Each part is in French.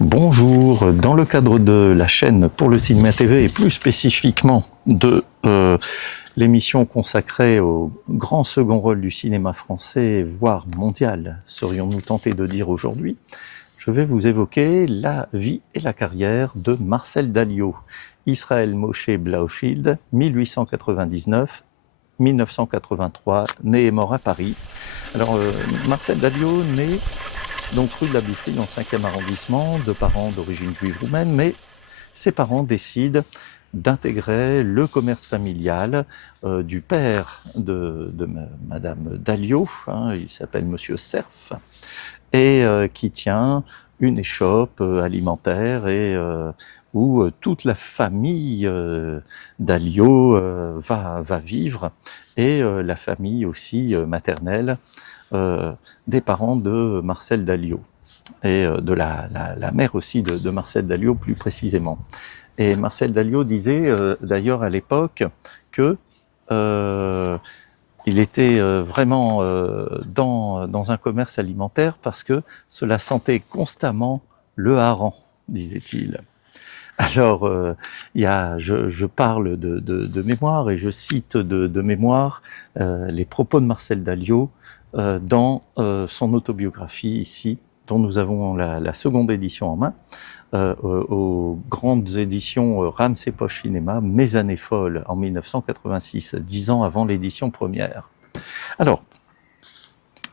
Bonjour, dans le cadre de la chaîne Pour le Cinéma TV et plus spécifiquement de l'émission consacrée au grand second rôle du cinéma français, voire mondial, serions-nous tentés de dire aujourd'hui, je vais vous évoquer la vie et la carrière de Marcel Dalliot, Israël Moshe Blauschild, 1899-1983, né et mort à Paris. Alors, Marcel Dalliot, né donc rue de la Boucherie dans le 5e arrondissement, de parents d'origine juive roumaine, mais ses parents décident d'intégrer le commerce familial du père de Madame Dalliot, il s'appelle Monsieur Cerf, et qui tient une échoppe alimentaire et où toute la famille Dalliot va vivre, et la famille aussi maternelle des parents de Marcel Dalliot, et de la mère aussi de Marcel Dalliot plus précisément. Et Marcel Dalliot disait d'ailleurs à l'époque que il était vraiment dans un commerce alimentaire parce que cela sentait constamment le hareng, disait-il. Alors, je parle de mémoire et je cite de mémoire les propos de Marcel Dalliot dans son autobiographie ici, dont nous avons la seconde édition en main, aux grandes éditions Ramsey Poche Cinéma, Mes années folles en 1986, 10 ans avant l'édition première. Alors,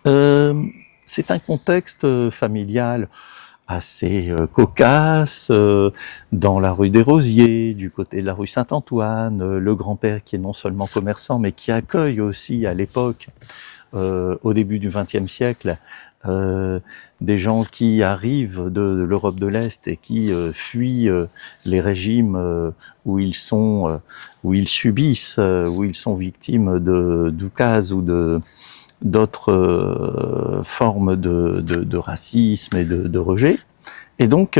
c'est un contexte familial assez cocasse, dans la rue des Rosiers, du côté de la rue Saint-Antoine, le grand-père qui est non seulement commerçant, mais qui accueille aussi à l'époque, au début du XXe siècle, des gens qui arrivent de l'Europe de l'Est et qui fuient les régimes où ils subissent, où ils sont victimes d'oukase ou d'autres formes de racisme et de rejet. Et donc,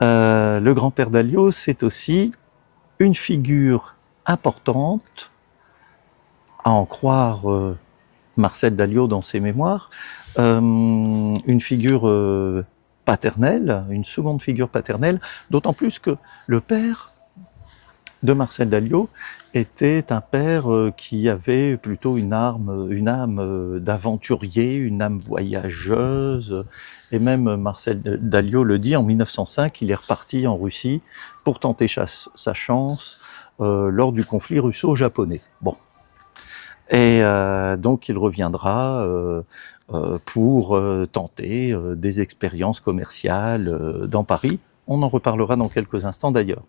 le grand-père Dalliot, c'est aussi une figure importante, à en croire Marcel Dalliot dans ses mémoires, une figure paternelle, une seconde figure paternelle, d'autant plus que le père de Marcel Dalliot était un père qui avait plutôt une âme d'aventurier, une âme voyageuse, et même Marcel Dalliot le dit, en 1905, il est reparti en Russie pour tenter sa chance lors du conflit russo-japonais. Bon. Et donc il reviendra pour tenter des expériences commerciales dans Paris. On en reparlera dans quelques instants d'ailleurs.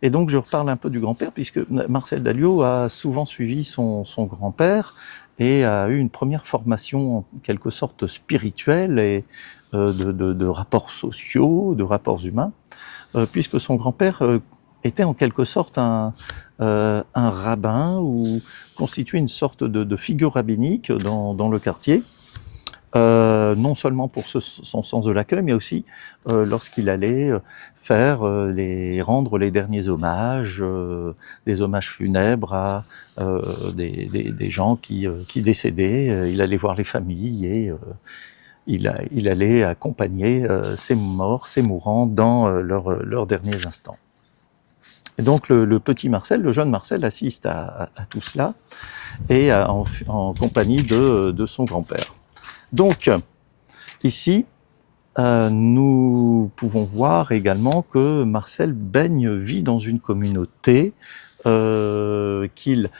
Et donc je reparle un peu du grand-père, puisque Marcel Dalliot a souvent suivi son grand-père et a eu une première formation en quelque sorte spirituelle et de rapports sociaux, de rapports humains, puisque son grand-père était en quelque sorte un rabbin, ou constituait une sorte de figure rabbinique dans le quartier. Non seulement pour son sens de l'accueil, mais aussi lorsqu'il allait rendre les derniers hommages, des hommages funèbres à des gens qui décédaient. Il allait voir les familles et il allait accompagner ces morts, ces mourants dans leurs derniers instants. Et donc le petit Marcel, le jeune Marcel, assiste à tout cela, et en compagnie de son grand-père. Donc, ici, nous pouvons voir également que Marcel vit dans une communauté qu'il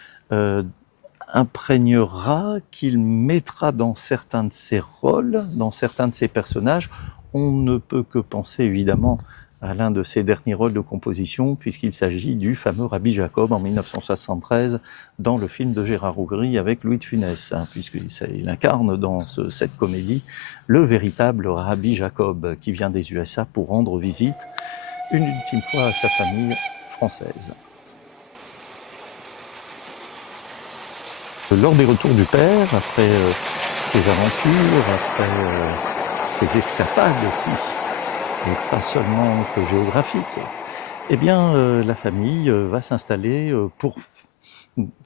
imprégnera, qu'il mettra dans certains de ses rôles, dans certains de ses personnages. On ne peut que penser évidemment à l'un de ses derniers rôles de composition, puisqu'il s'agit du fameux Rabbi Jacob en 1973 dans le film de Gérard Houry avec Louis de Funès, puisqu'il incarne dans cette comédie le véritable Rabbi Jacob qui vient des USA pour rendre visite une ultime fois à sa famille française. Lors des retours du père, après ses aventures, après ses escapades aussi, et pas seulement géographiques, eh bien la famille va s'installer pour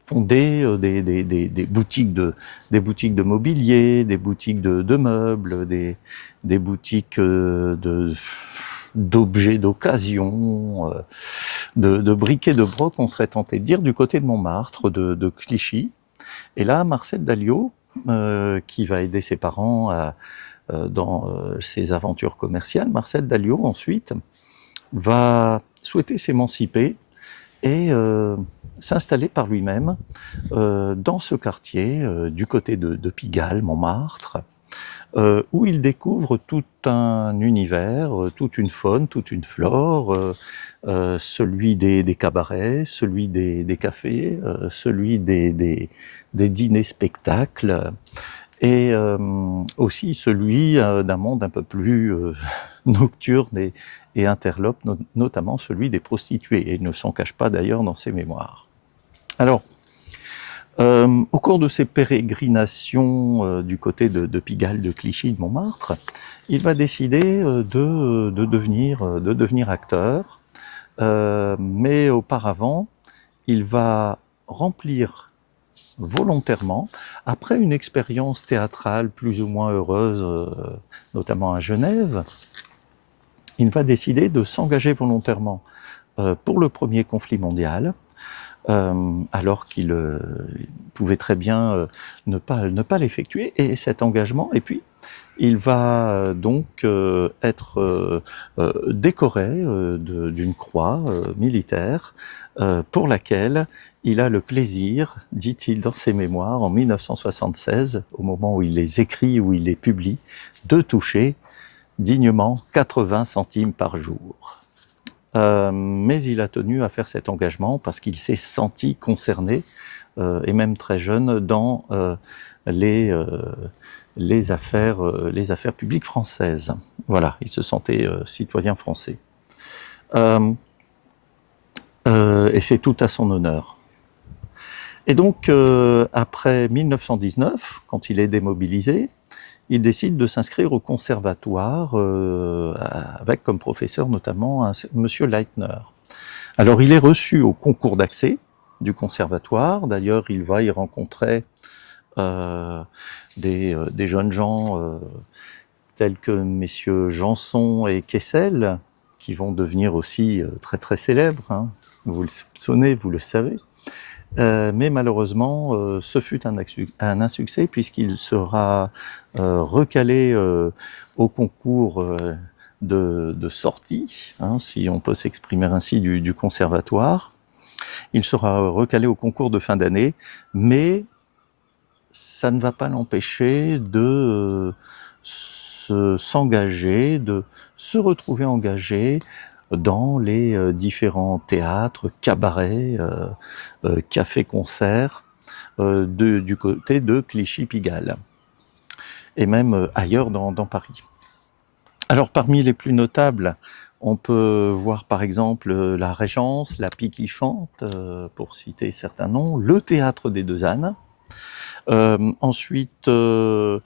fonder des boutiques de mobilier, des boutiques de meubles, des boutiques d'objets d'occasion, de briquets de broc, on serait tenté de dire, du côté de Montmartre, de Clichy. Et là, Marcel Dalliot, qui va aider ses parents dans ses aventures commerciales, Marcel Dalliot ensuite va souhaiter s'émanciper et s'installer par lui-même dans ce quartier du côté de Pigalle, Montmartre, où il découvre tout un univers, toute une faune, toute une flore, celui des cabarets, celui des cafés, celui des dîners-spectacles, et aussi celui d'un monde un peu plus nocturne et interlope, notamment celui des prostituées, et il ne s'en cache pas d'ailleurs dans ses mémoires. Alors, au cours de ses pérégrinations du côté de Pigalle, de Clichy, de Montmartre, il va décider de devenir acteur, mais auparavant, il va remplir volontairement, après une expérience théâtrale plus ou moins heureuse, notamment à Genève, il va décider de s'engager volontairement pour le premier conflit mondial, alors qu'il pouvait très bien ne pas l'effectuer, et cet engagement, et puis il va donc être décoré d'une croix militaire pour laquelle il a le plaisir, dit-il dans ses mémoires, en 1976, au moment où il les écrit, où il les publie, de toucher dignement 80 centimes par jour. Mais il a tenu à faire cet engagement parce qu'il s'est senti concerné, et même très jeune, dans les affaires publiques françaises. Voilà, il se sentait citoyen français. Et c'est tout à son honneur. Et donc, après 1919, quand il est démobilisé, il décide de s'inscrire au conservatoire, avec comme professeur notamment Monsieur Leitner. Alors, il est reçu au concours d'accès du conservatoire. D'ailleurs, il va y rencontrer des jeunes gens tels que messieurs Janson et Kessel, qui vont devenir aussi très très célèbres, hein. Vous le soupçonnez, vous le savez. Mais malheureusement, ce fut un insuccès, puisqu'il sera recalé au concours de sortie, hein, si on peut s'exprimer ainsi, du conservatoire. Il sera recalé au concours de fin d'année, mais ça ne va pas l'empêcher de s'engager, de se retrouver engagé dans les différents théâtres, cabarets, cafés-concerts du côté de Clichy-Pigalle, et même ailleurs dans Paris. Alors, parmi les plus notables, on peut voir par exemple la Régence, la Pie qui chante, pour citer certains noms, le Théâtre des Deux Ânes. Ensuite, un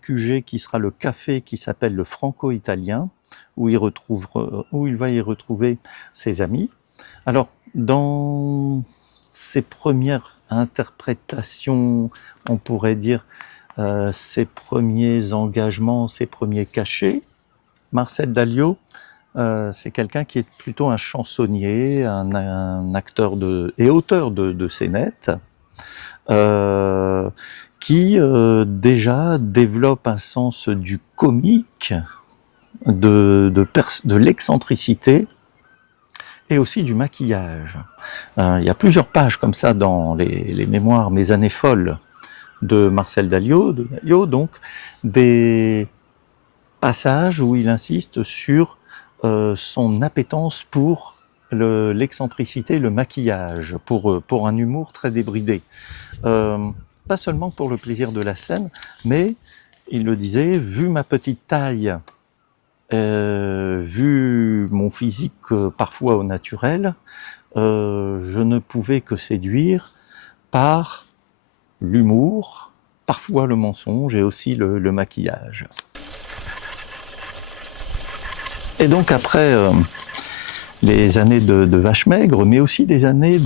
QG qui sera le café qui s'appelle le Franco-Italien, où il va y retrouver ses amis. Alors, dans ses premières interprétations, on pourrait dire ses premiers engagements, ses premiers cachets, Marcel Dalliot, c'est quelqu'un qui est plutôt un chansonnier, un acteur et auteur de scénettes, qui déjà développe un sens du comique, de l'excentricité, et aussi du maquillage. Il y a plusieurs pages comme ça dans les mémoires Mes années folles de Marcel Dalliot, donc des passages où il insiste sur son appétence pour l'excentricité, le maquillage, pour un humour très débridé. Pas seulement pour le plaisir de la scène, mais, il le disait, vu ma petite taille, vu mon physique parfois au naturel, je ne pouvais que séduire par l'humour, parfois le mensonge et aussi le maquillage. Et donc après les années de vache maigre, mais aussi des années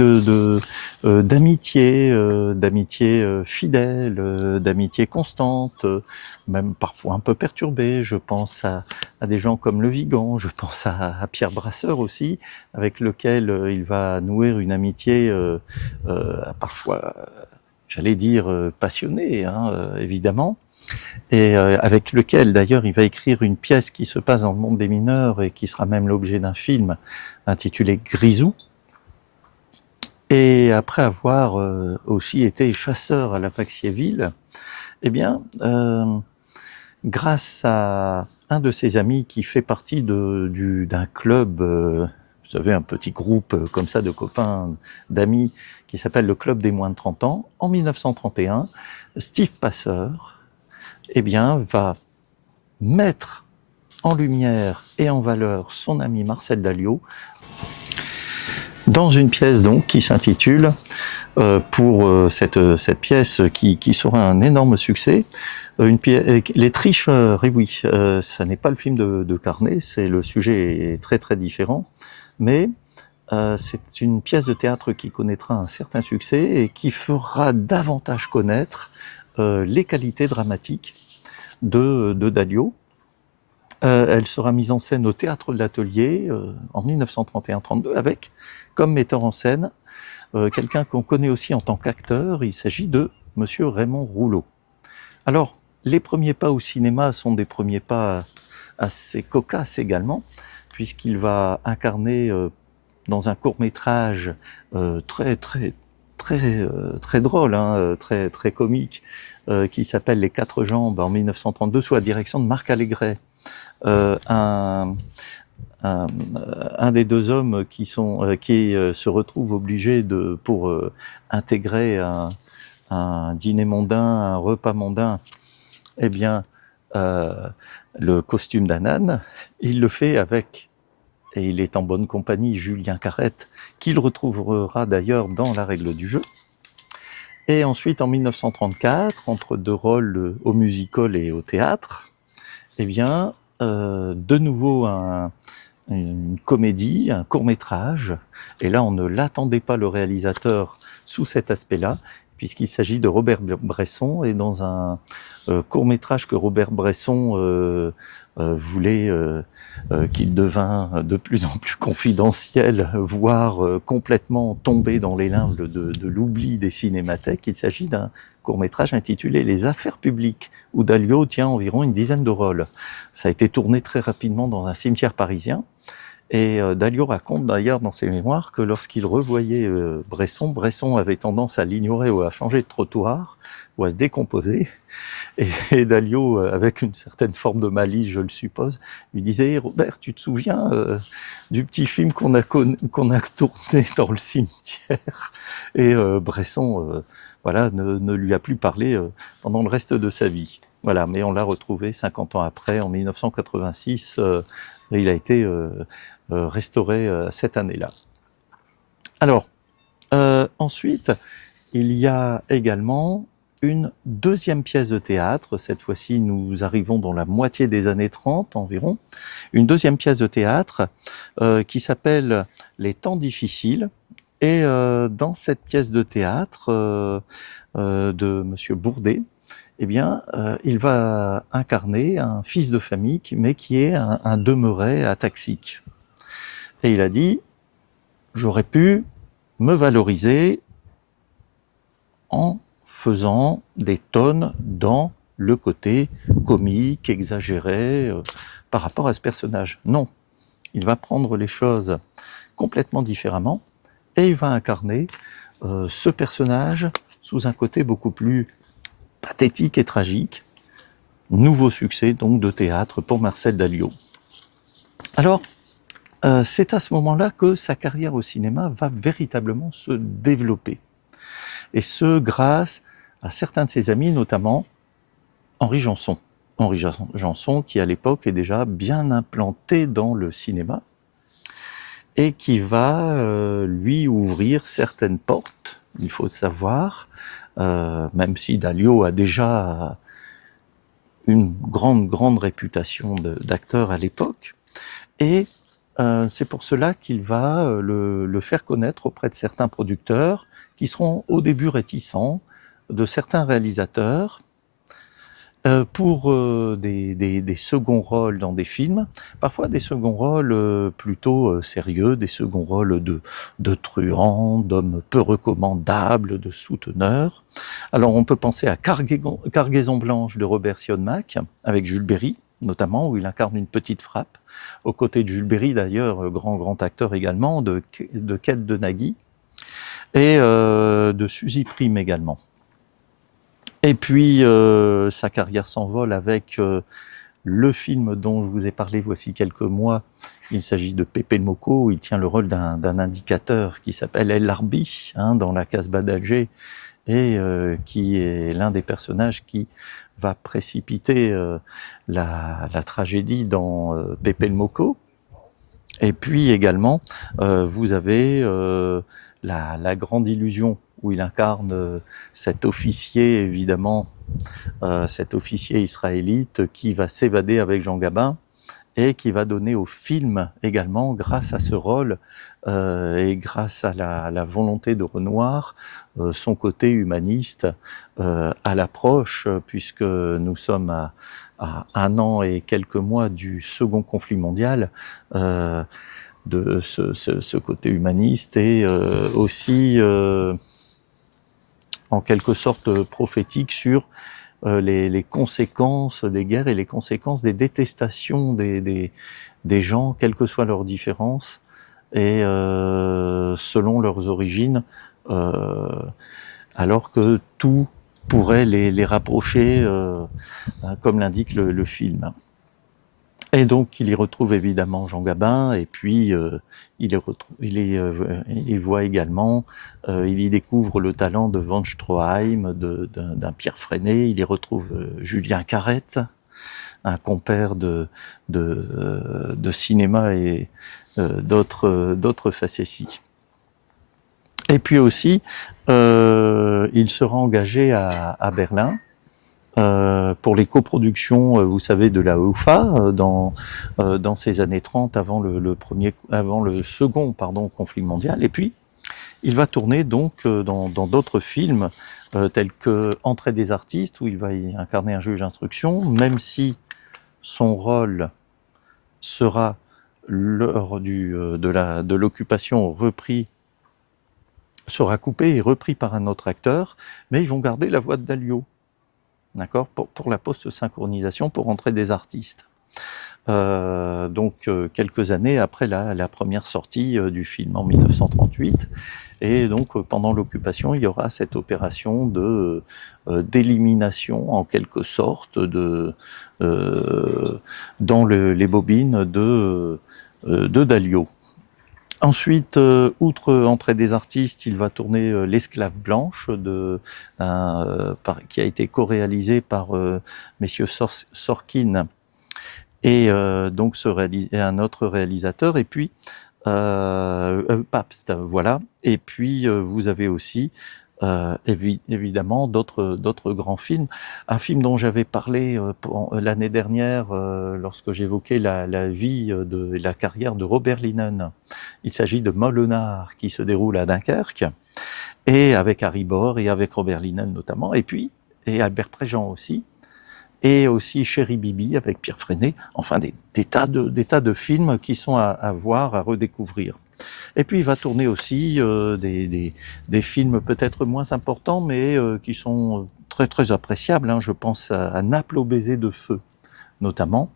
d'amitié, d'amitié fidèle, d'amitié constante, même parfois un peu perturbée. Je pense à des gens comme Le Vigan, je pense à Pierre Brasseur aussi, avec lequel il va nouer une amitié parfois, j'allais dire, passionnée, hein, évidemment, et avec lequel d'ailleurs il va écrire une pièce qui se passe dans le monde des mineurs et qui sera même l'objet d'un film intitulé Grisou. Et après avoir aussi été chasseur à la Paxiéville, eh bien, grâce à un de ses amis qui fait partie d'un club, vous savez, un petit groupe comme ça de copains, d'amis, qui s'appelle le Club des moins de 30 ans, en 1931, Steve Passeur, eh bien, va mettre en lumière et en valeur son ami Marcel Dalliot dans une pièce donc qui s'intitule pour cette pièce qui sera un énorme succès, Les Tricheurs. Et oui, ça n'est pas le film de Carnet, le sujet est très très différent, mais c'est une pièce de théâtre qui connaîtra un certain succès et qui fera davantage connaître les qualités dramatiques de Dalliot. Elle sera mise en scène au Théâtre de l'Atelier en 1931-32 avec, comme metteur en scène, quelqu'un qu'on connaît aussi en tant qu'acteur. Il s'agit de Monsieur Raymond Rouleau. Alors, les premiers pas au cinéma sont des premiers pas assez cocasses également, puisqu'il va incarner dans un court-métrage très drôle, hein, très comique, qui s'appelle Les Quatre Jambes en 1932, sous la direction de Marc Allégret. Un des deux hommes qui se retrouvent obligés pour intégrer un dîner mondain, un repas mondain, eh bien, le costume d'un âne, il le fait avec, et il est en bonne compagnie, Julien Carrette, qu'il retrouvera d'ailleurs dans La Règle du jeu. Et ensuite, en 1934, entre deux rôles au musical et au théâtre, eh bien, de nouveau une comédie, un court-métrage, et là on ne l'attendait pas, le réalisateur, sous cet aspect-là, puisqu'il s'agit de Robert Bresson, et dans un court-métrage que Robert Bresson voulait qu'il devint de plus en plus confidentiel, voire complètement tombé dans les limbes de l'oubli des cinémathèques. Il s'agit d'un court-métrage intitulé Les Affaires publiques, où Dalliot tient environ une dizaine de rôles. Ça a été tourné très rapidement dans un cimetière parisien, et Dalliot raconte d'ailleurs dans ses mémoires que lorsqu'il revoyait Bresson avait tendance à l'ignorer ou à changer de trottoir ou à se décomposer, et Dalliot, avec une certaine forme de malice, je le suppose, lui disait « Robert, tu te souviens du petit film qu'on a tourné dans le cimetière ?» Et Bresson voilà, ne lui a plus parlé pendant le reste de sa vie. Voilà, mais on l'a retrouvé 50 ans après, en 1986, il a été restauré cette année-là. Alors, ensuite, il y a également une deuxième pièce de théâtre, cette fois-ci nous arrivons dans la moitié des années 30 environ, une deuxième pièce de théâtre qui s'appelle Les Temps difficiles, et dans cette pièce de théâtre de Monsieur Bourdet, eh bien, il va incarner un fils de famille, mais qui est un demeuré ataxique. Et il a dit, j'aurais pu me valoriser en faisant des tonnes dans le côté comique, exagéré, par rapport à ce personnage. Non, il va prendre les choses complètement différemment, et il va incarner ce personnage sous un côté beaucoup plus pathétique et tragique. Nouveau succès donc de théâtre pour Marcel Dalliot. Alors, c'est à ce moment-là que sa carrière au cinéma va véritablement se développer. Et ce, grâce à certains de ses amis, notamment Henri Janson. Henri Janson, qui à l'époque est déjà bien implanté dans le cinéma, et qui va lui ouvrir certaines portes, il faut savoir, même si Dalliot a déjà une grande réputation d'acteur à l'époque. Et C'est pour cela qu'il va le faire connaître auprès de certains producteurs qui seront au début réticents, de certains réalisateurs, pour des seconds rôles dans des films, parfois des seconds rôles plutôt sérieux, des seconds rôles de truands, d'hommes peu recommandables, de souteneurs. Alors on peut penser à Cargaison blanche de Robert Siodmak, avec Jules Berry, notamment, où il incarne une petite frappe, aux côtés de Jules Berry d'ailleurs, grand acteur également, de Kate Denagui, et de Suzy Prime également. Et puis, sa carrière s'envole avec le film dont je vous ai parlé voici quelques mois. Il s'agit de Pepe le Moko, où il tient le rôle d'un indicateur qui s'appelle El Arbi, dans la Casbah d'Alger, et qui est l'un des personnages qui va précipiter la tragédie dans Pepe le Moko. Et puis également, vous avez la grande illusion, où il incarne cet officier, évidemment, cet officier israélite qui va s'évader avec Jean Gabin et qui va donner au film également, grâce à ce rôle et grâce à la volonté de Renoir, son côté humaniste à l'approche, puisque nous sommes à 1 an et quelques mois du second conflit mondial, de ce côté humaniste et aussi en quelque sorte prophétique sur les conséquences des guerres et les conséquences des détestations des gens, quelles que soient leurs différences et selon leurs origines, alors que tout pourrait les rapprocher, comme l'indique le film. Et donc il y retrouve évidemment Jean Gabin, et puis il y voit également, il y découvre le talent de Van Stroheim, d'un Pierre Freinet, il y retrouve Julien Carrette, un compère de cinéma et d'autres facéties. Et puis aussi, il sera engagé à Berlin, pour les coproductions, vous savez, de la UFA, dans ces années 30, avant le second conflit mondial. Et puis, il va tourner donc dans d'autres films, tels que Entrée des artistes, où il va y incarner un juge d'instruction, même si son rôle sera, lors de l'occupation, sera coupé et repris par un autre acteur, mais ils vont garder la voix de Dalio. D'accord, pour la post-synchronisation, pour Entrée des artistes. Donc quelques années après la première sortie du film en 1938, et donc pendant l'occupation, il y aura cette opération d'élimination en quelque sorte dans les bobines de Dalio. Ensuite, outre Entrée des artistes, il va tourner L'Esclave blanche, qui a été co-réalisé par messieurs Sorkin et donc un autre réalisateur, et puis Pabst, voilà. Et puis vous avez aussi évidemment d'autres grands films. Un film dont j'avais parlé l'année dernière lorsque j'évoquais la vie et la carrière de Robert Linen. Il s'agit de Molenard, qui se déroule à Dunkerque, et avec Harry Bohr et avec Robert Linen notamment, et Albert Préjean aussi, et aussi Chéri Bibi avec Pierre Freinet, enfin des tas de films qui sont à voir, à redécouvrir. Et puis il va tourner aussi des films peut-être moins importants, mais qui sont très très appréciables. Je pense à Naples au baiser de feu, notamment,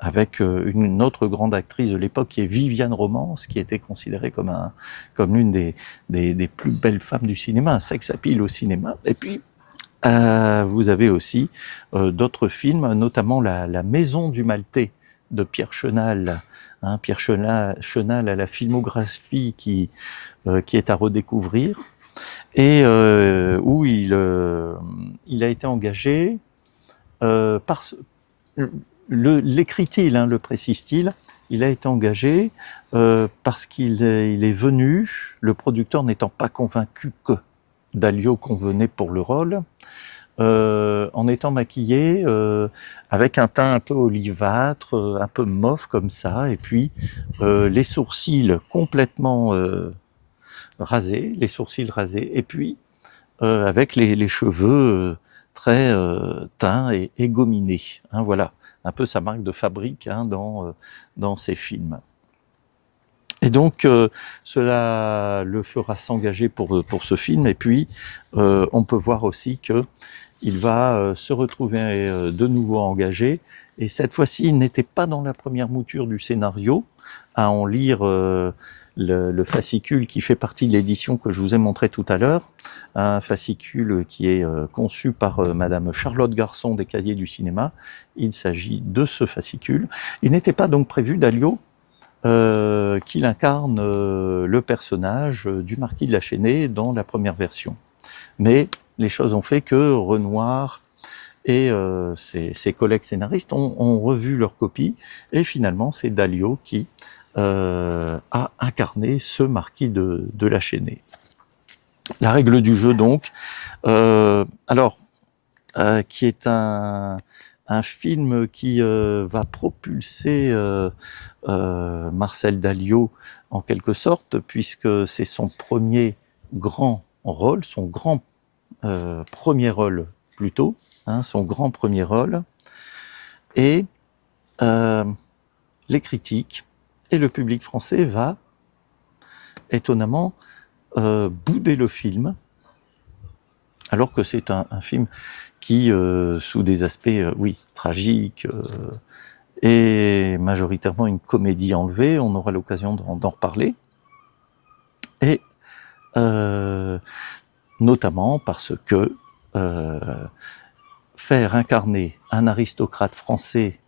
avec une autre grande actrice de l'époque qui est Viviane Romance, qui était considérée comme l'une des plus belles femmes du cinéma, un sex appeal au cinéma. Et puis vous avez aussi d'autres films, notamment la Maison du Maltais de Pierre Chenal. Pierre Chenal a la filmographie qui est à redécouvrir, et où il a été engagé par l'écrit-il, le précise-t-il, il a été engagé parce qu'il est venu, le producteur n'étant pas convaincu que Dalio convenait pour le rôle, en étant maquillée, avec un teint un peu olivâtre, un peu mauve comme ça, et puis les sourcils complètement rasés, et puis avec les cheveux très teints et gominés. Hein, voilà, un peu sa marque de fabrique, hein, dans ses films. Et donc, cela le fera s'engager pour ce film. Et puis, on peut voir aussi qu'il va se retrouver de nouveau engagé. Et cette fois-ci, il n'était pas dans la première mouture du scénario, à en lire le fascicule qui fait partie de l'édition que je vous ai montré tout à l'heure, un fascicule qui est conçu par Madame Charlotte Garçon des Cahiers du cinéma. Il s'agit de ce fascicule. Il n'était pas donc prévu, Dalio, qu'il incarne le personnage du marquis de la Chênaie dans la première version. Mais les choses ont fait que Renoir et ses collègues scénaristes ont revu leur copie, et finalement c'est Dalio qui a incarné ce marquis de la Chênaie. La règle du jeu donc, qui est un film qui va propulser Marcel Dalio en quelque sorte, puisque c'est son premier grand rôle, son grand premier rôle plutôt, hein, son grand premier rôle, et les critiques et le public français va étonnamment bouder le film, alors que c'est un film qui, sous des aspects, oui, tragiques, est majoritairement une comédie enlevée. On aura l'occasion d'en reparler. Et notamment parce que faire incarner un aristocrate français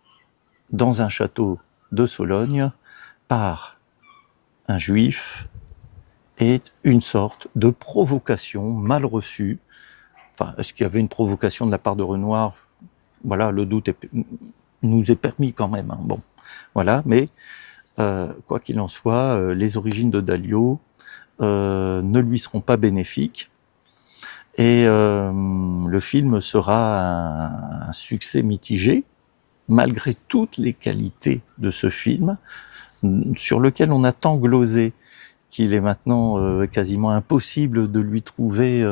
dans un château de Sologne par un juif est une sorte de provocation mal reçue. Enfin, est-ce qu'il y avait une provocation de la part de Renoir? Voilà, le doute nous est permis quand même. Hein. Bon, voilà, mais quoi qu'il en soit, les origines de Dalio ne lui seront pas bénéfiques. Et le film sera un succès mitigé, malgré toutes les qualités de ce film, sur lequel on a tant glosé qu'il est maintenant quasiment impossible de lui trouver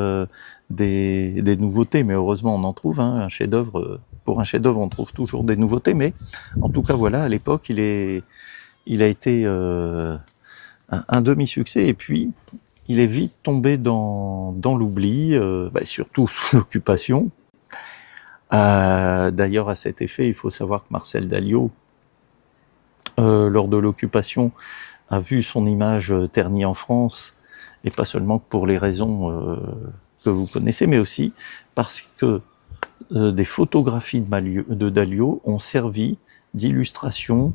des nouveautés. Mais heureusement, on en trouve, hein, un chef-d'œuvre. Pour un chef-d'œuvre, on trouve toujours des nouveautés. Mais en tout cas, voilà, à l'époque, il a été un demi-succès. Et puis, il est vite tombé dans l'oubli, surtout sous l'occupation. D'ailleurs, à cet effet, il faut savoir que Marcel Dalio, lors de l'occupation, a vu son image ternie en France, et pas seulement pour les raisons que vous connaissez, mais aussi parce que des photographies de Dalio ont servi d'illustration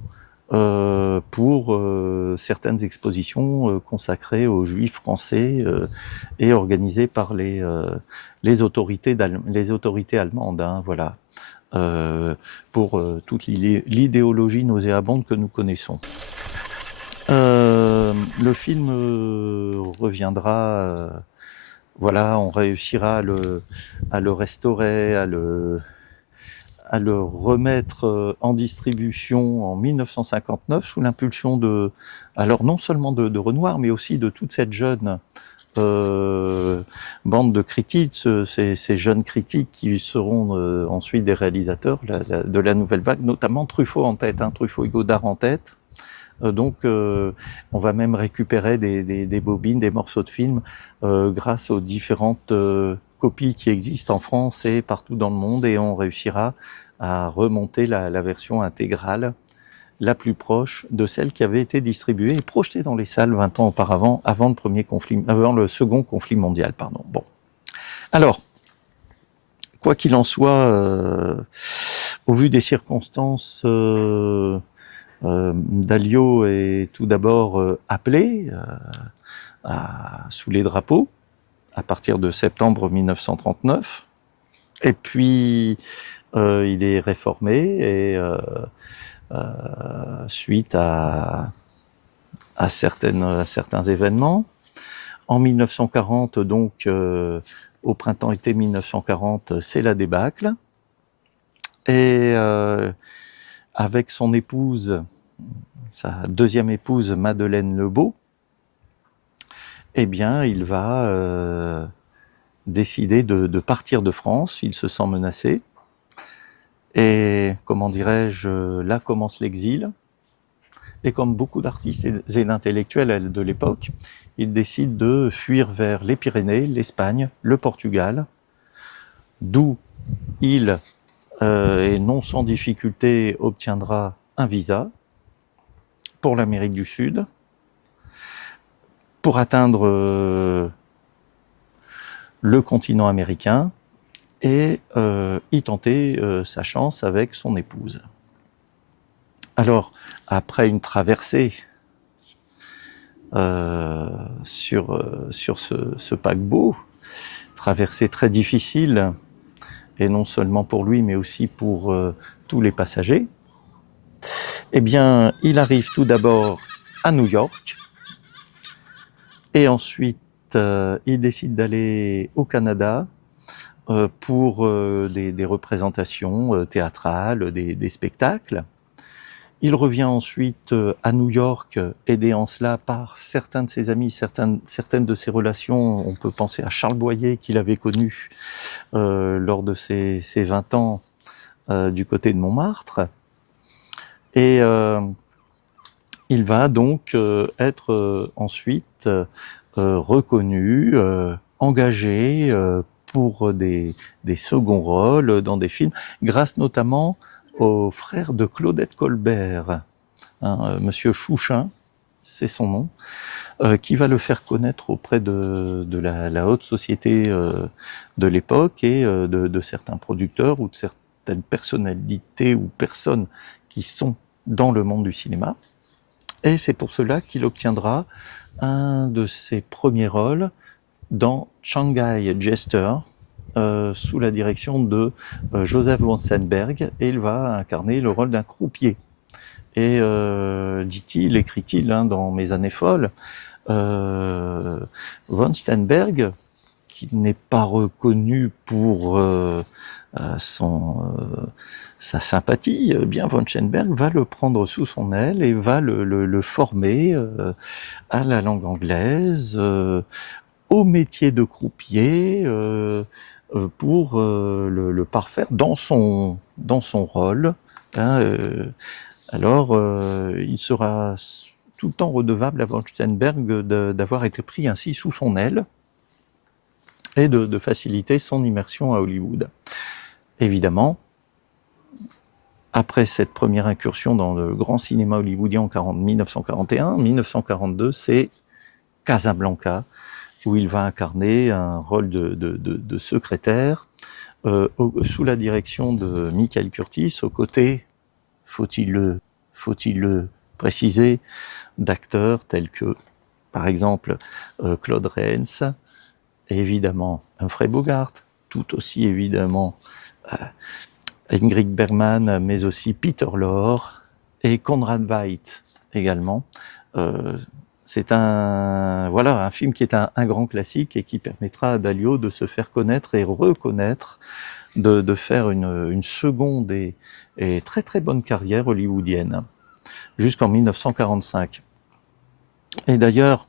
pour certaines expositions consacrées aux Juifs français et organisées par les autorités allemandes. Hein, voilà, pour toute l'idéologie nauséabonde que nous connaissons. Le film reviendra, voilà, on réussira à le restaurer, à le remettre en distribution en 1959 sous l'impulsion alors non seulement de Renoir, mais aussi de toute cette jeune bande de critiques, ces jeunes critiques qui seront ensuite des réalisateurs de la nouvelle vague, notamment Truffaut en tête, hein, Truffaut et Godard en tête. Donc, on va même récupérer des bobines, des morceaux de films, grâce aux différentes copies qui existent en France et partout dans le monde, et on réussira à remonter la version intégrale la plus proche de celle qui avait été distribuée et projetée dans les salles 20 ans auparavant, avant le second conflit mondial. Pardon. Bon. Alors, quoi qu'il en soit, au vu des circonstances, Dalio est tout d'abord appelé sous les drapeaux à partir de septembre 1939, et puis il est réformé et suite à certains événements. En 1940, donc, au printemps-été 1940, c'est la débâcle. Et avec son épouse, sa deuxième épouse, Madeleine Lebeau, eh bien, il va décider de partir de France. Il se sent menacé. Et, comment dirais-je, là commence l'exil. Et comme beaucoup d'artistes et d'intellectuels de l'époque, il décide de fuir vers les Pyrénées, l'Espagne, le Portugal, d'où il, et non sans difficulté, obtiendra un visa pour l'Amérique du Sud, pour atteindre le continent américain et y tenter sa chance avec son épouse. Alors, après une traversée sur ce paquebot, traversée très difficile, et non seulement pour lui, mais aussi pour tous les passagers, eh bien, il arrive tout d'abord à New York, et ensuite, il décide d'aller au Canada pour des représentations théâtrales, des spectacles. Il revient ensuite à New York, aidé en cela par certains de ses amis, certaines de ses relations. On peut penser à Charles Boyer, qu'il avait connu lors de ses 20 ans du côté de Montmartre. Et il va donc être ensuite reconnu, engagé pour des seconds rôles dans des films, grâce notamment au frère de Claudette Colbert, Monsieur Chouchin, c'est son nom, qui va le faire connaître auprès de la haute société de l'époque et de certains producteurs ou de certaines personnalités ou personnes qui sont dans le monde du cinéma. Et c'est pour cela qu'il obtiendra un de ses premiers rôles dans Shanghai Jester, sous la direction de Joseph Wanstenberg, et il va incarner le rôle d'un croupier. Et dit-il, écrit-il dans Mes années folles, von Sternberg, qui n'est pas reconnu pour sa sympathie, bien von Sternberg va le prendre sous son aile et va le former à la langue anglaise, au métier de croupier, pour le parfaire dans son rôle. Alors, il sera tout le temps redevable à von Sternberg d'avoir été pris ainsi sous son aile et de faciliter son immersion à Hollywood. Évidemment, après cette première incursion dans le grand cinéma hollywoodien en 1941, 1942, c'est Casablanca, où il va incarner un rôle de secrétaire sous la direction de Michael Curtis, aux côtés, faut-il le préciser, d'acteurs tels que, par exemple, Claude Rains, évidemment Humphrey Bogart, tout aussi évidemment Ingrid Bergman, mais aussi Peter Lorre et Conrad Veidt également. C'est un film qui est un grand classique et qui permettra à Dalio de se faire connaître et reconnaître, de faire une seconde et très très bonne carrière hollywoodienne, jusqu'en 1945. Et d'ailleurs,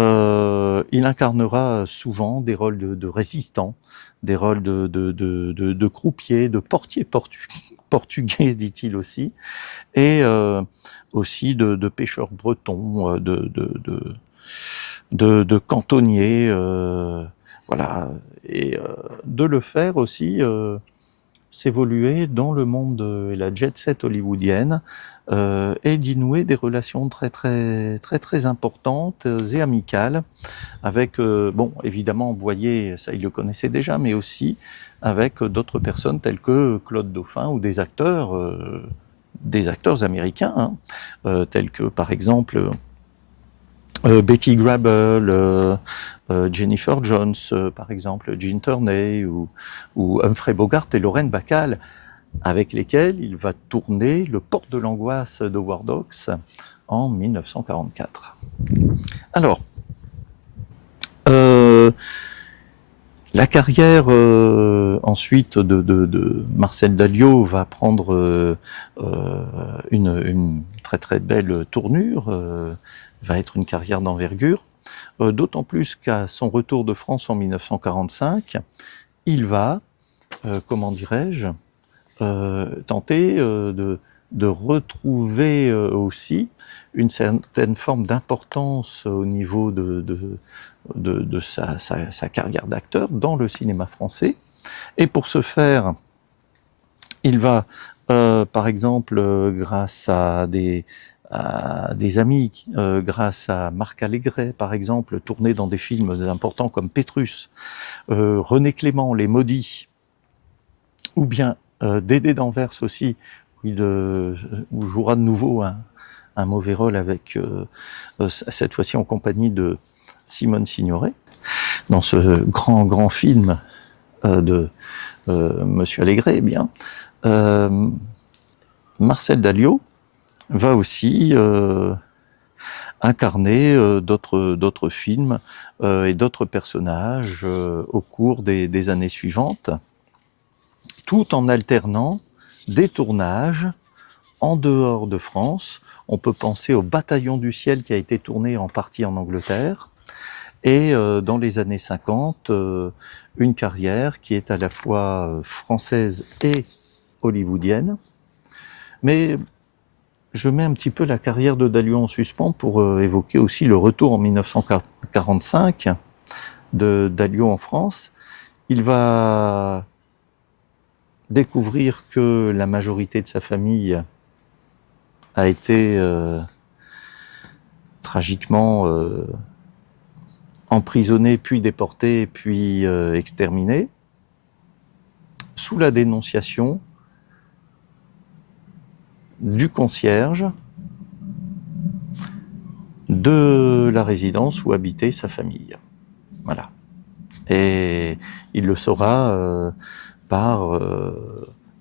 il incarnera souvent des rôles de résistants, des rôles de croupiers, de portiers portugais, dit-il aussi, et aussi de pêcheurs bretons, de cantonniers, voilà, et de le faire aussi s'évoluer dans le monde de la jet-set hollywoodienne et d'y nouer des relations très très très très importantes et amicales avec, bon, évidemment, Boyer, ça il le connaissait déjà, mais aussi avec d'autres personnes telles que Claude Dauphin ou des acteurs américains, tels que par exemple Betty Grable, Jennifer Jones, par exemple, Gene Turney ou Humphrey Bogart et Lorraine Bacall, avec lesquels il va tourner Le Port de l'Angoisse de War Dogs en 1944. Alors, Euh, La carrière ensuite de Marcel Dalliot va prendre une très très belle tournure, va être une carrière d'envergure, d'autant plus qu'à son retour de France en 1945, il va, comment dirais-je, tenter de retrouver aussi une certaine forme d'importance au niveau de sa carrière d'acteur dans le cinéma français. Et pour ce faire, il va, par exemple, grâce à des amis, grâce à Marc Allégret, par exemple, tourner dans des films importants comme Pétrus, René Clément, Les Maudits, ou bien Dédé d'Anvers aussi, où il jouera de nouveau un mauvais rôle avec, cette fois-ci en compagnie de Simone Signoret, dans ce grand film de Monsieur Allégret, eh bien, Marcel Dalliot va aussi incarner d'autres films et d'autres personnages au cours des années suivantes, tout en alternant des tournages en dehors de France. On peut penser au Bataillon du ciel qui a été tourné en partie en Angleterre, et dans les années 50, une carrière qui est à la fois française et hollywoodienne. Mais je mets un petit peu la carrière de Dalliot en suspens pour évoquer aussi le retour en 1945 de Dalliot en France. Il va découvrir que la majorité de sa famille a été tragiquement emprisonnée, puis déportée, puis exterminée, sous la dénonciation du concierge de la résidence où habitait sa famille. Voilà. Et il le saura par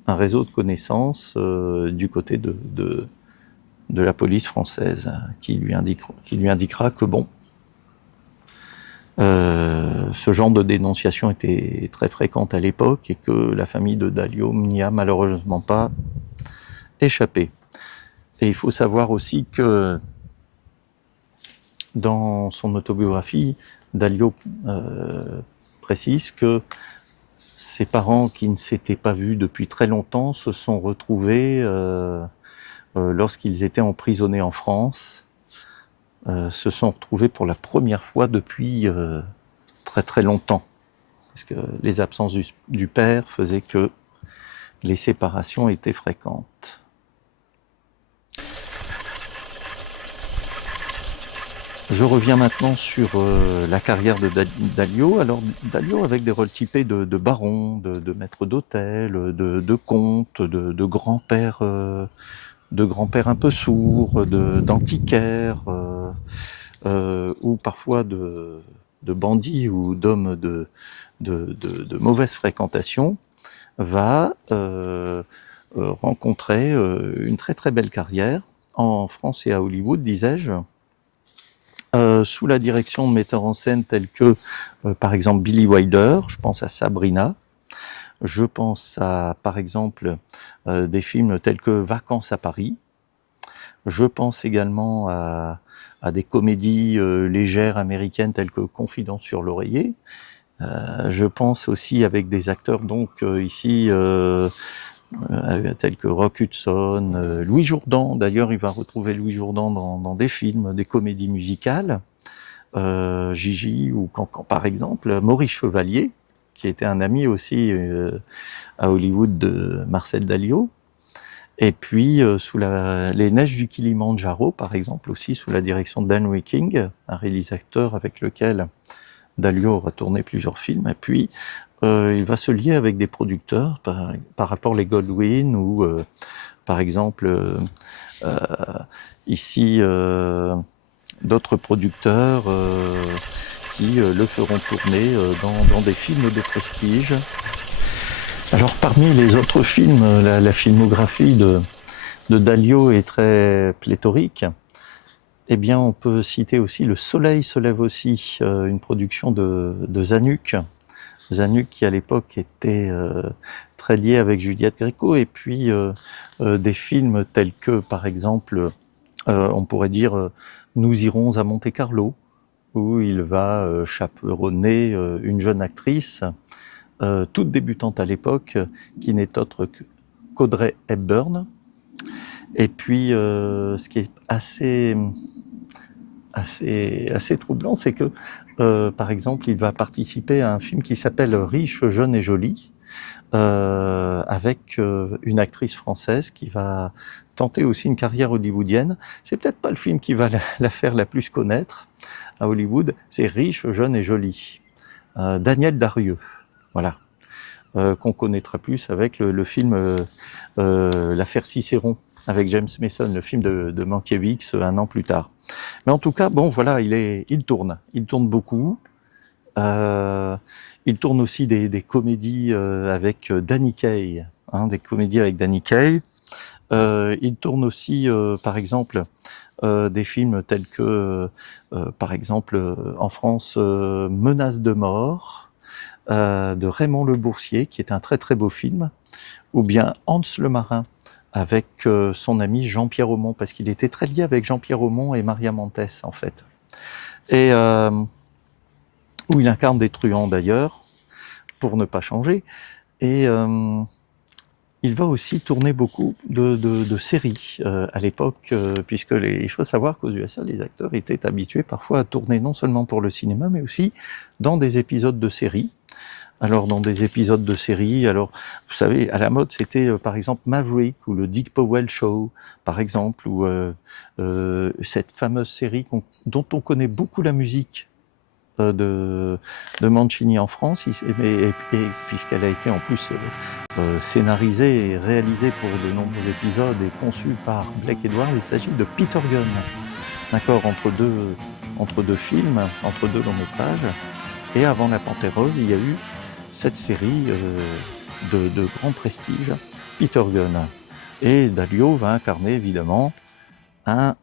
un réseau de connaissances du côté de la police française qui lui indiquera que bon, ce genre de dénonciation était très fréquente à l'époque et que la famille de Dalliot n'y a malheureusement pas échappé. Et il faut savoir aussi que dans son autobiographie, Dalliot précise que ses parents, qui ne s'étaient pas vus depuis très longtemps, se sont retrouvés lorsqu'ils étaient emprisonnés en France, se sont retrouvés pour la première fois depuis très très longtemps. Parce que les absences du père faisaient que les séparations étaient fréquentes. Je reviens maintenant sur la carrière de Dalliot. Alors Dalliot avec des rôles typés de baron, de maître d'hôtel, de comte, de grand-père un peu sourd, d'antiquaire, ou parfois de bandits ou d'hommes de mauvaise fréquentation, va rencontrer une très très belle carrière en France et à Hollywood, disais-je, sous la direction de metteurs en scène tels que, par exemple, Billy Wilder, je pense à Sabrina, je pense à, par exemple, des films tels que Vacances à Paris, je pense également à des comédies légères américaines telles que Confidence sur l'oreiller, je pense aussi avec des acteurs donc ici tels que Rock Hudson, Louis Jourdan. D'ailleurs, il va retrouver Louis Jourdan dans des films, des comédies musicales, Gigi, ou quand, par exemple, Maurice Chevalier, qui était un ami aussi à Hollywood de Marcel Dalliot. Et puis, sous les neiges du Kilimandjaro, par exemple, aussi sous la direction de Dan Ricking, un réalisateur avec lequel Dalliot aura tourné plusieurs films. Et puis, il va se lier avec des producteurs, par rapport les Goldwyn, ou par exemple, ici, d'autres producteurs qui le feront tourner dans des films de prestige. Alors, parmi les autres films, la filmographie de Dalliot est très pléthorique. eh bien, on peut citer aussi Le Soleil se lève aussi, une production de Zanuck. Zanuck qui, à l'époque, était très lié avec Juliette Gréco. Et puis, des films tels que, par exemple, on pourrait dire Nous irons à Monte-Carlo, où il va chaperonner une jeune actrice, toute débutante à l'époque, qui n'est autre qu'Audrey Hepburn. Et puis, ce qui est assez troublant, c'est que, par exemple, il va participer à un film qui s'appelle Riche, jeune et jolie, avec une actrice française qui va tenter aussi une carrière hollywoodienne. C'est peut-être pas le film qui va la faire la plus connaître à Hollywood, c'est Riche, jeune et jolie. Daniel Darieux, voilà. Qu'on connaîtra plus avec le film L'affaire Cicéron, avec James Mason, le film de Mankiewicz un an plus tard. Mais en tout cas, bon, voilà, il tourne beaucoup. Il tourne aussi des comédies avec Danny Kaye, des comédies avec Danny Kaye. Il tourne aussi, par exemple, des films tels que, par exemple, en France, Menace de mort, de Raymond Le Boursier, qui est un très très beau film, ou bien Hans le Marin, avec son ami Jean-Pierre Aumont, parce qu'il était très lié avec Jean-Pierre Aumont et Maria Montes, en fait. Et où il incarne des truands d'ailleurs, pour ne pas changer. Et il va aussi tourner beaucoup de séries à l'époque, puisque il faut savoir qu'aux USA, les acteurs étaient habitués parfois à tourner non seulement pour le cinéma, mais aussi dans des épisodes de séries. Alors, dans des épisodes de séries, alors, vous savez, à la mode, c'était par exemple Maverick ou le Dick Powell Show, par exemple, ou cette fameuse série dont on connaît beaucoup la musique de Mancini en France, et puisqu'elle a été en plus scénarisée et réalisée pour de nombreux épisodes et conçue par Blake Edwards, il s'agit de Peter Gunn, d'accord, entre deux films, entre deux longs métrages. Et avant La Panthère Rose, il y a eu cette série de grand prestige, Peter Gunn. Et Dalio va incarner évidemment un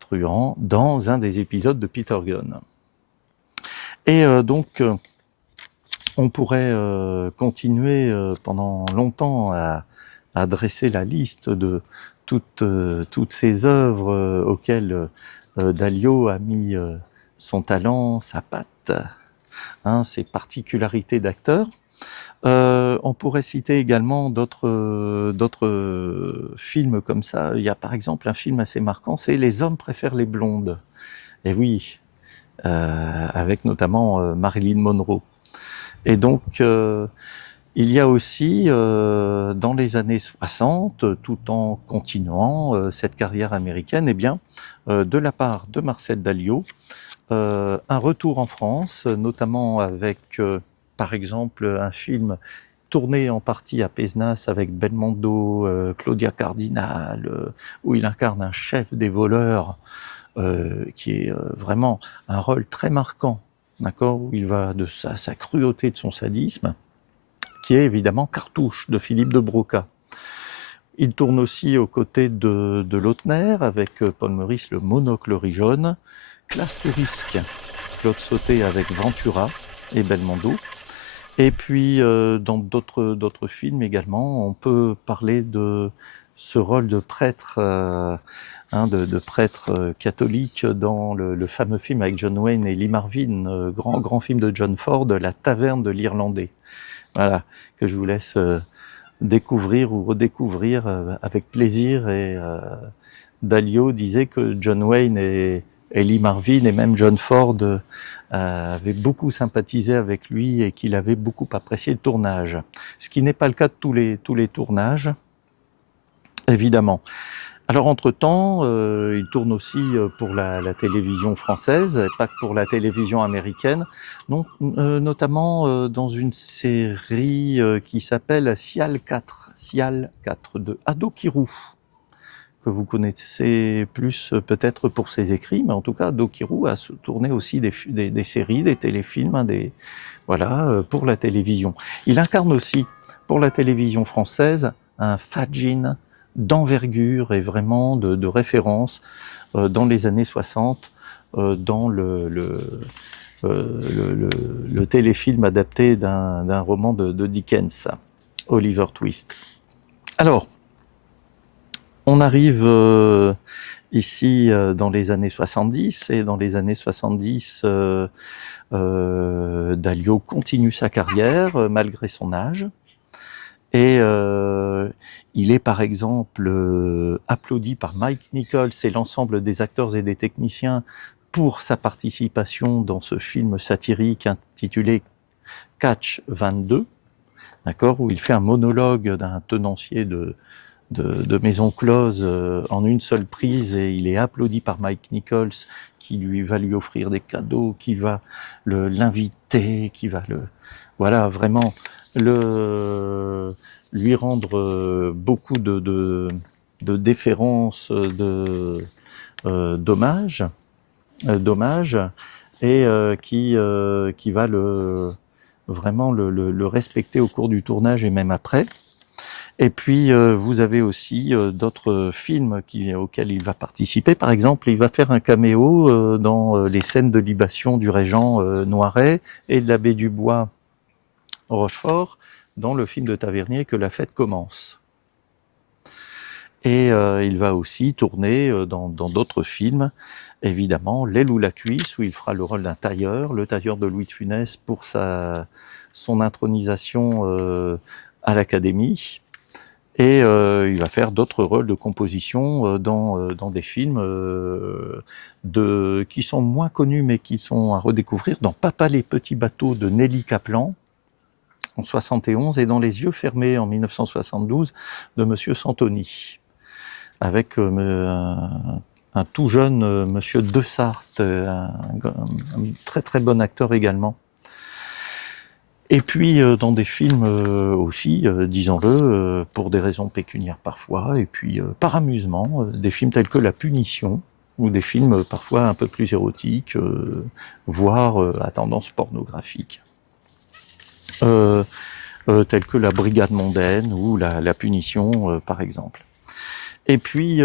truand dans un des épisodes de Peter Gunn. Et donc, on pourrait continuer pendant longtemps à dresser la liste de toutes ces œuvres auxquelles Dalio a mis son talent, sa patte, ses particularités d'acteur. On pourrait citer également d'autres films comme ça. Il y a par exemple un film assez marquant, c'est Les hommes préfèrent les blondes. Et oui, avec notamment Marilyn Monroe. Et donc, il y a aussi, dans les années 60, tout en continuant cette carrière américaine, eh bien, de la part de Marcel Dalio, un retour en France, notamment avec, par exemple, un film tourné en partie à Pézenas avec Belmondo, Claudia Cardinal, où il incarne un chef des voleurs, qui est vraiment un rôle très marquant, d'accord, où il va de sa cruauté, de son sadisme, qui est évidemment Cartouche de Philippe de Broca. Il tourne aussi aux côtés de Lautner avec Paul Meurice, Le Monocle riz jaune, Classe de risque, Claude Sauté avec Ventura et Belmondo. Et puis dans d'autres films également, on peut parler de ce rôle de prêtre, de prêtre catholique dans le fameux film avec John Wayne et Lee Marvin, grand film de John Ford, La Taverne de l'Irlandais. Voilà, que je vous laisse découvrir ou redécouvrir avec plaisir. Et Dalio disait que John Wayne et Lee Marvin et même John Ford avaient beaucoup sympathisé avec lui et qu'il avait beaucoup apprécié le tournage. Ce qui n'est pas le cas de tous les tournages, évidemment. Alors entre-temps, il tourne aussi pour la télévision française, et pas que pour la télévision américaine, donc, notamment dans une série qui s'appelle Sial 4 de Ado Kirou, que vous connaissez plus peut-être pour ses écrits, mais en tout cas Ado Kirou a tourné aussi des séries, des téléfilms, pour la télévision. Il incarne aussi pour la télévision française un Fajin d'envergure et vraiment de référence dans les années 60 dans le téléfilm adapté d'un roman de Dickens, Oliver Twist. Alors, on arrive ici dans les années 70, et dans les années 70, Dalio continue sa carrière malgré son âge. Et il est par exemple applaudi par Mike Nichols et l'ensemble des acteurs et des techniciens pour sa participation dans ce film satirique intitulé Catch 22, d'accord, où il fait un monologue d'un tenancier de maison close en une seule prise, et il est applaudi par Mike Nichols qui va lui offrir des cadeaux, qui va l'inviter, qui va voilà, vraiment lui rendre beaucoup de déférence, d'hommage, et qui va vraiment le respecter au cours du tournage et même après. Et puis vous avez aussi d'autres films auxquels il va participer. Par exemple, il va faire un caméo dans les scènes de libation du régent Noiret et de l'abbé Dubois Rochefort dans le film de Tavernier Que la fête commence. Et il va aussi tourner dans d'autres films, évidemment, L'aile ou la cuisse, où il fera le rôle d'un tailleur, le tailleur de Louis de Funès pour son intronisation à l'Académie. Et il va faire d'autres rôles de composition dans des films qui sont moins connus mais qui sont à redécouvrir, dans Papa les petits bateaux de Nelly Kaplan en 71 et dans Les yeux fermés en 1972 de Monsieur Santoni, avec un tout jeune Monsieur Dessart, un très très bon acteur également. Et puis dans des films aussi, disons-le, pour des raisons pécuniaires parfois, et puis par amusement, des films tels que La Punition, ou des films parfois un peu plus érotiques, voire à tendance pornographique, tels que La Brigade mondaine ou La Punition, par exemple. Et puis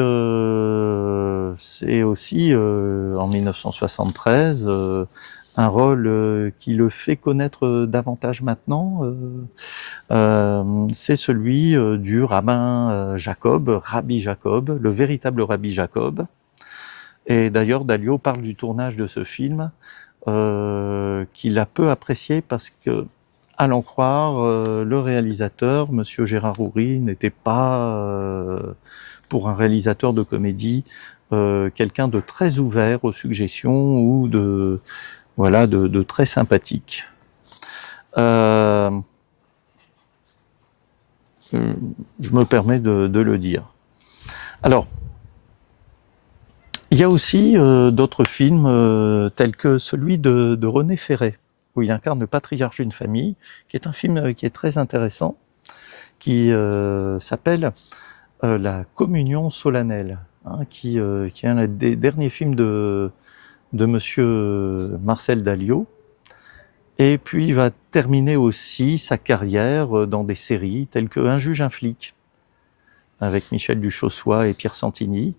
c'est aussi en 1973 un rôle qui le fait connaître davantage maintenant, c'est celui du rabbin Jacob, Rabbi Jacob, le véritable Rabbi Jacob. Et d'ailleurs, Dalio parle du tournage de ce film qu'il a peu apprécié parce que, à l'en croire, le réalisateur, Monsieur Gérard Houry, n'était pas, pour un réalisateur de comédie, quelqu'un de très ouvert aux suggestions ou de très sympathique. Je me permets de le dire. Alors, il y a aussi d'autres films tels que celui de René Ferré, où il incarne le patriarche d'une famille, qui est un film qui est très intéressant, qui s'appelle La communion solennelle, hein, qui est un des derniers films de Monsieur Marcel Dalio. Et puis il va terminer aussi sa carrière dans des séries telles que Un juge, un flic, avec Michel Duchossois et Pierre Santini.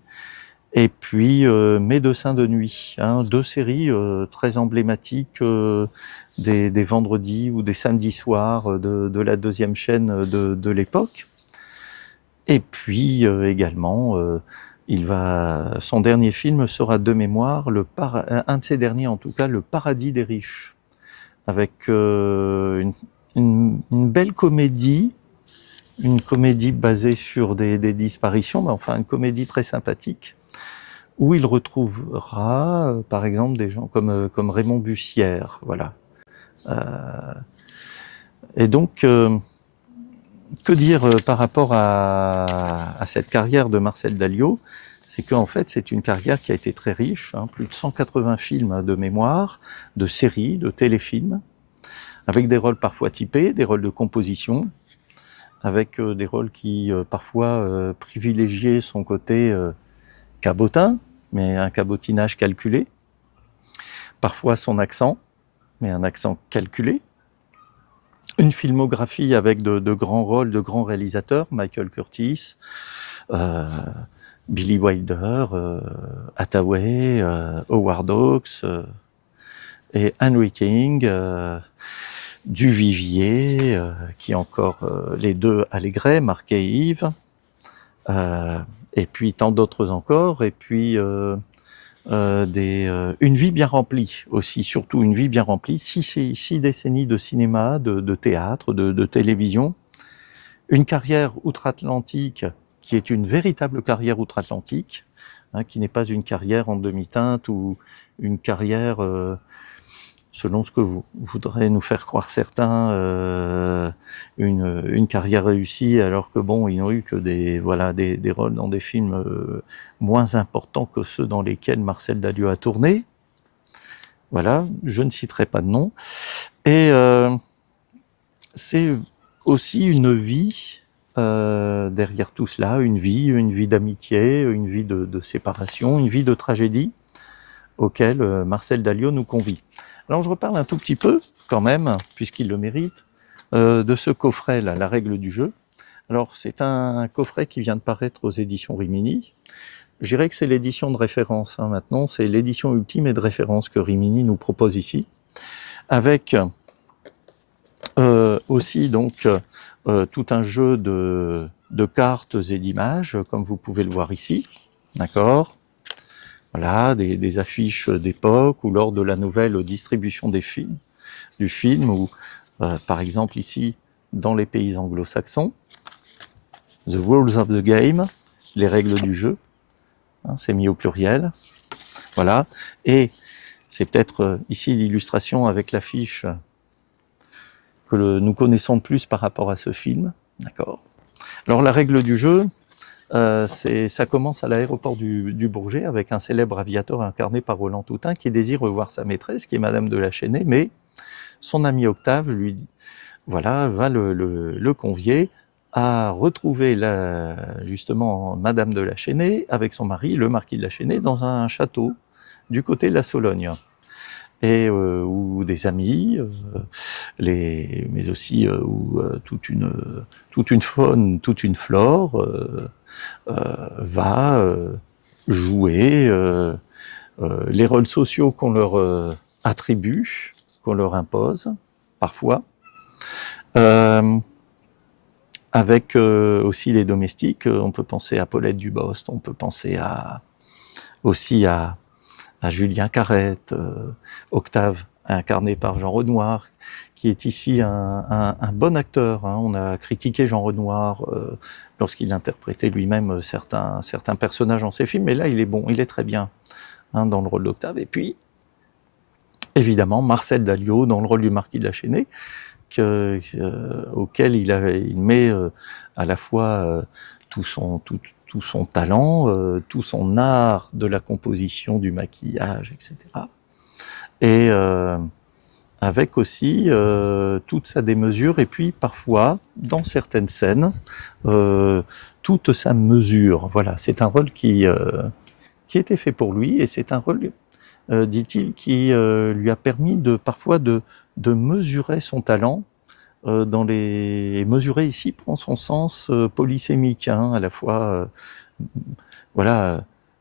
Et puis Médecins de nuit, hein, deux séries très emblématiques des vendredis ou des samedis soirs de la deuxième chaîne de l'époque. Et puis également, son dernier film sera de mémoire, un de ses derniers en tout cas, Le paradis des riches, avec une belle comédie, une comédie basée sur des disparitions, mais enfin une comédie très sympathique, où il retrouvera par exemple des gens comme Raymond Bussière, voilà. Et donc, que dire par rapport à cette carrière de Marcel Dalio? C'est qu'en fait, c'est une carrière qui a été très riche, hein, plus de 180 films de mémoire, de séries, de téléfilms, avec des rôles parfois typés, des rôles de composition, avec des rôles qui parfois privilégiaient son côté cabotin, mais un cabotinage calculé, parfois son accent, mais un accent calculé, une filmographie avec de grands rôles, de grands réalisateurs, Michael Curtiz, Billy Wilder, Hathaway, Howard Hawks et Henry King, Duvivier, qui est encore les deux Allégret, Marc et Yves, et puis tant d'autres encore, et puis une vie bien remplie aussi, surtout une vie bien remplie, 6 décennies de cinéma, de théâtre, de télévision, une carrière outre-Atlantique qui est une véritable carrière outre-Atlantique, hein, qui n'est pas une carrière en demi-teinte ou une carrière, selon ce que vous voudrez nous faire croire certains, une carrière réussie, alors que bon, ils n'ont eu que des rôles dans des films moins importants que ceux dans lesquels Marcel Dalliot a tourné. Voilà, je ne citerai pas de nom. Et c'est aussi une vie derrière tout cela, une vie d'amitié, une vie de séparation, une vie de tragédie auquel Marcel Dalliot nous convie. Alors je reparle un tout petit peu, quand même, puisqu'il le mérite, de ce coffret-là, La règle du jeu. Alors c'est un coffret qui vient de paraître aux éditions Rimini. Je dirais que c'est l'édition de référence, hein, maintenant, c'est l'édition ultime et de référence que Rimini nous propose ici, avec aussi donc tout un jeu de cartes et d'images, comme vous pouvez le voir ici, d'accord ? Voilà, des affiches d'époque, ou lors de la nouvelle distribution du film, ou par exemple ici, dans les pays anglo-saxons, The Rules of the Game, les règles du jeu, hein, c'est mis au pluriel, voilà, et c'est peut-être ici l'illustration avec l'affiche que nous connaissons le plus par rapport à ce film, d'accord. Alors la règle du jeu, ça commence à l'aéroport du Bourget avec un célèbre aviateur incarné par Roland Toutain qui désire revoir sa maîtresse, qui est Madame de la Chesnaye, mais son ami Octave lui dit, va le convier à retrouver justement Madame de la Chesnaye avec son mari, le marquis de la Chesnaye, dans un château du côté de la Sologne. Et où des amis, mais aussi où toute une faune, toute une flore va jouer les rôles sociaux qu'on leur attribue, qu'on leur impose, parfois, avec aussi les domestiques. On peut penser à Paulette Dubost, on peut penser aussi à Julien Carrette, Octave, incarné par Jean Renoir, qui est ici un bon acteur, hein. On a critiqué Jean Renoir lorsqu'il interprétait lui-même certains personnages dans ses films, mais là il est bon, il est très bien, hein, dans le rôle d'Octave. Et puis, évidemment, Marcel Dalliot dans le rôle du marquis de la Chesnaye, auquel il met à la fois tout son talent, tout son art de la composition, du maquillage, etc. Et avec aussi toute sa démesure, et puis parfois, dans certaines scènes, toute sa mesure. Voilà, c'est un rôle qui était fait pour lui, et c'est un rôle, dit-il, qui lui a permis parfois de mesurer son talent, mesurer ici prend son sens polysémique, hein, à la fois,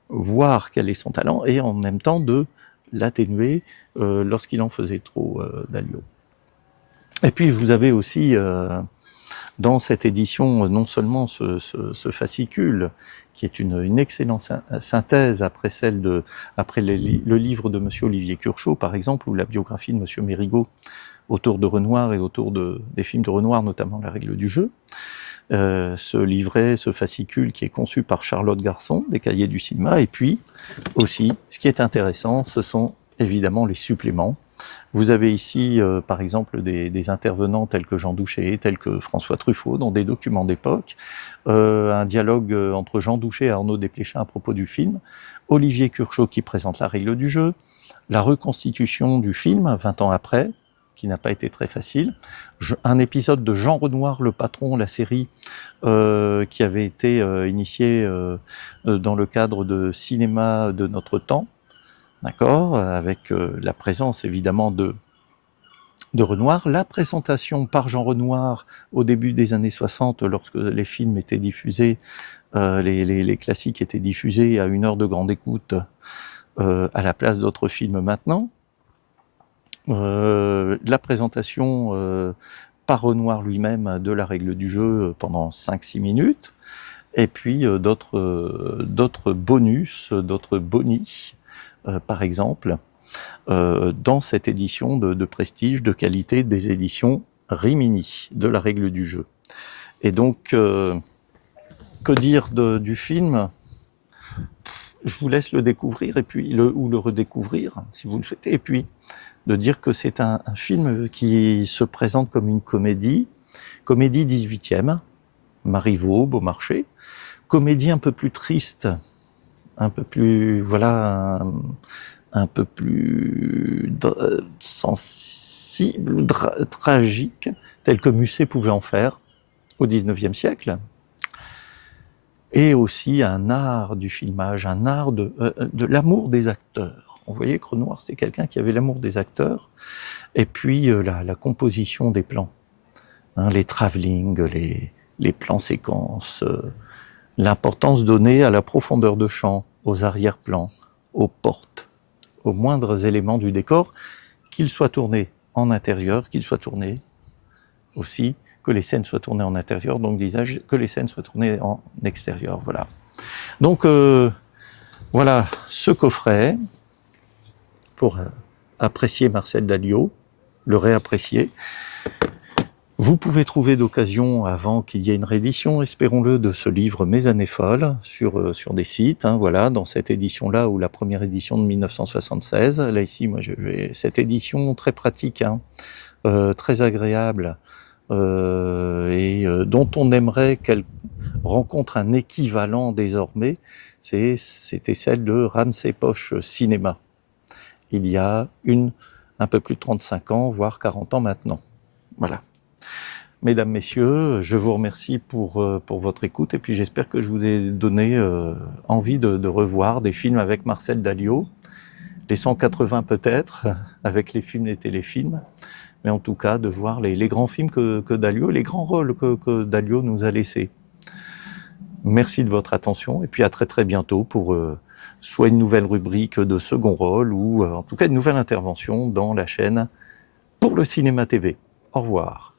voir quel est son talent, et en même temps de l'atténuer lorsqu'il en faisait trop, Dalliot. Et puis vous avez aussi dans cette édition non seulement ce fascicule, qui est une excellente synthèse après le livre de Monsieur Olivier Curchod, par exemple, ou la biographie de Monsieur Mérigot autour de Renoir et autour des films de Renoir, notamment La règle du jeu. Ce livret, ce fascicule qui est conçu par Charlotte Garçon, des Cahiers du cinéma, et puis aussi, ce qui est intéressant, ce sont évidemment les suppléments. Vous avez ici, par exemple, des intervenants tels que Jean Douché, tels que François Truffaut, dans des documents d'époque, un dialogue entre Jean Douché et Arnaud Desplechin à propos du film, Olivier Curchod qui présente La règle du jeu, la reconstitution du film 20 ans après, qui n'a pas été très facile, un épisode de Jean Renoir, le patron, la série, qui avait été initiée dans le cadre de cinéma de notre temps, d'accord, avec la présence évidemment de Renoir, la présentation par Jean Renoir au début des années 60, lorsque les films étaient diffusés Les classiques étaient diffusés à 1 heure de grande écoute à la place d'autres films maintenant. La présentation par Renoir lui-même de la règle du jeu pendant 5-6 minutes, et puis d'autres bonus, d'autres bonis, par exemple, dans cette édition de prestige, de qualité des éditions Rimini, de la règle du jeu. Et donc, que dire du film ? Je vous laisse le découvrir, et puis ou le redécouvrir, si vous le souhaitez, et puis de dire que c'est un film qui se présente comme une comédie 18e, Marivaux, Beaumarchais, comédie un peu plus triste, un peu plus, voilà, un peu plus sensible, tragique, tel que Musset pouvait en faire au XIXe siècle, et aussi un art du filmage, un art de l'amour des acteurs. On voyait que Renoir, c'est quelqu'un qui avait l'amour des acteurs, et puis la composition des plans, hein, les travelling, les plans séquences, l'importance donnée à la profondeur de champ, aux arrière-plans, aux portes, aux moindres éléments du décor, qu'ils soient tournés en intérieur, qu'ils soient tournés aussi, que les scènes soient tournées en intérieur, donc disais-je, que les scènes soient tournées en extérieur, voilà. Donc voilà ce coffret pour apprécier Marcel Dalliot, le réapprécier. Vous pouvez trouver d'occasion, avant qu'il y ait une réédition, espérons-le, de ce livre Mes années folles sur des sites, hein, voilà, dans cette édition-là, ou la première édition de 1976. Là, ici, moi, j'ai cette édition très pratique, hein, très agréable, dont on aimerait qu'elle rencontre un équivalent désormais, c'était celle de Ramsey Poche Cinéma, il y a un peu plus de 35 ans, voire 40 ans maintenant. Voilà. Mesdames, Messieurs, je vous remercie pour votre écoute, et puis j'espère que je vous ai donné envie de revoir des films avec Marcel Dalliot, les 180 peut-être, avec les films et téléfilms, mais en tout cas de voir les grands films que Dalliot, les grands rôles que Dalliot nous a laissés. Merci de votre attention, et puis à très très bientôt pour soit une nouvelle rubrique de second rôle, ou en tout cas une nouvelle intervention dans la chaîne Pour le Cinéma TV. Au revoir.